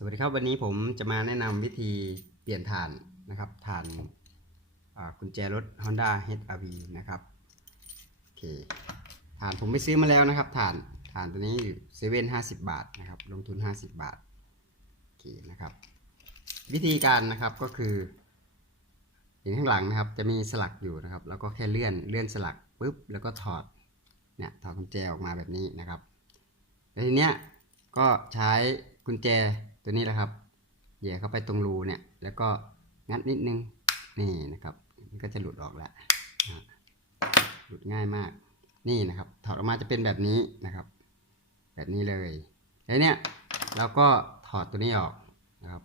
สวัสดีครับวันนี้ผมจะมาแนะนำวิธีเปลี่ยนถ่านนะครับถ่านกุญแจรถ Honda HR-V นะครับโอเคถ่านผมไปซื้อมาแล้วนะครับถ่านถ่านตัวนี้อยู่เซเว่นห้าสิบบาทนะครับลงทุน 50 บาทโอเคนะครับ วิธีการนะครับก็คือเห็นข้างหลังนะครับจะมีสลักอยู่นะครับ แล้วก็แค่เลื่อนเลื่อนสลักปุ๊บแล้วก็ถอดเนี่ยถอดกุญแจออกมาแบบนี้นะครับแล้วทีเนี้ยก็ใช้กุญแจ ตัวนี้แหละครับเหย่เข้าไปตรงรูเนี่ย แล้วก็งัดนิดนึง นี่นะครับ มันก็จะหลุดออกแล้วนะหลุดง่ายมาก นี่นะครับ ถอดออกมาจะเป็นแบบนี้นะครับ แบบนี้เลย แล้วเนี่ยเราก็ถอดตัวนี้ออกนะครับ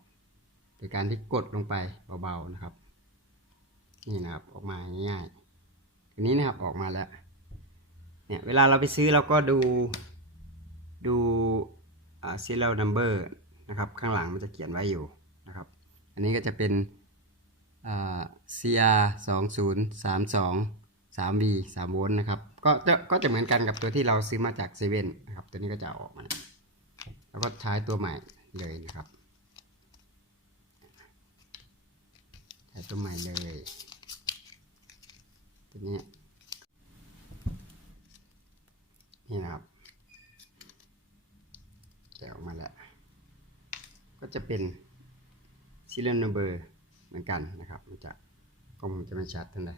โดยการที่กดลงไปเบาๆนะครับ นี่นะครับออกมาง่ายๆอันนี้นะครับออกมาแล้ว เนี่ยเวลาเราไปซื้อเราก็ดูดูอ่า serial number นะครับ ข้างหลังมันจะเขียนไว้อยู่นะครับ อันนี้ก็จะเป็นอ่า CR 2 0 3 2 3 V 3โวลต์นะครับ ก็จะก็จะเหมือนกันกับตัวที่เราซื้อมาจากเซเว่นนะครับ ตัวนี้ก็จะอออกมา แล้วก็ใช้ตัวใหม่เลยนะครับ ใช้ตัวใหม่เลย ตัวนี้ นี่นะครับแกะออกมาแล้ว ก็จะเป็น serial number เหมือนกันนะครับ มันจะก็มันจะไม่ชัดเท่าไหร่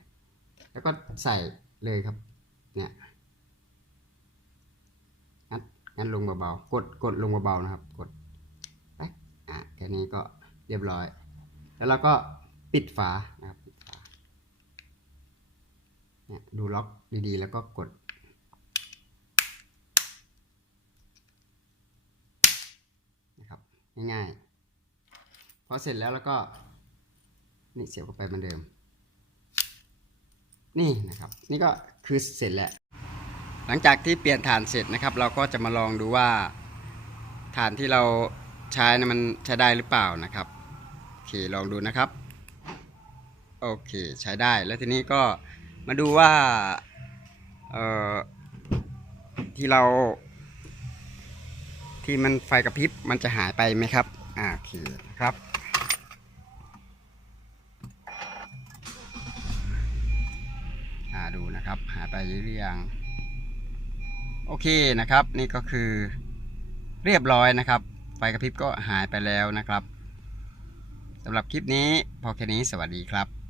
แล้วก็ใส่เลยครับ เนี่ยงัดงัดลงเบาๆ กดกดลงเบาๆนะครับ กดไปอะแค่นี้ก็เรียบร้อย แล้วเราก็ปิดฝานะครับปิดฝาเนี่ยดูล็อกดีๆ แล้วก็กด นะครับ ง่ายๆพอเสร็จแล้วแล้วก็นี่เสียบเข้าไปเหมือนเดิม นี่นะครับ นี่ก็คือเสร็จแล้ว หลังจากที่เปลี่ยนฐานเสร็จนะครับ เราก็จะมาลองดูว่าฐานที่เราใช้นะมันใช้ได้หรือเปล่านะครับโอเคลองดูนะครับโอเคใช้ได้แล้วทีนี้ก็มาดูว่าเอ่อที่เรา ที่มันไฟกระพริบมันจะหายไปไหมครับอ่าโอเคครับอ่าดูนะครับ หายไปหรือยังโอเคนะครับ นี่ก็คือเรียบร้อยนะครับ ไฟกระพริบก็หายไปแล้วนะครับสำหรับคลิปนี้พอแค่นี้สวัสดีครับ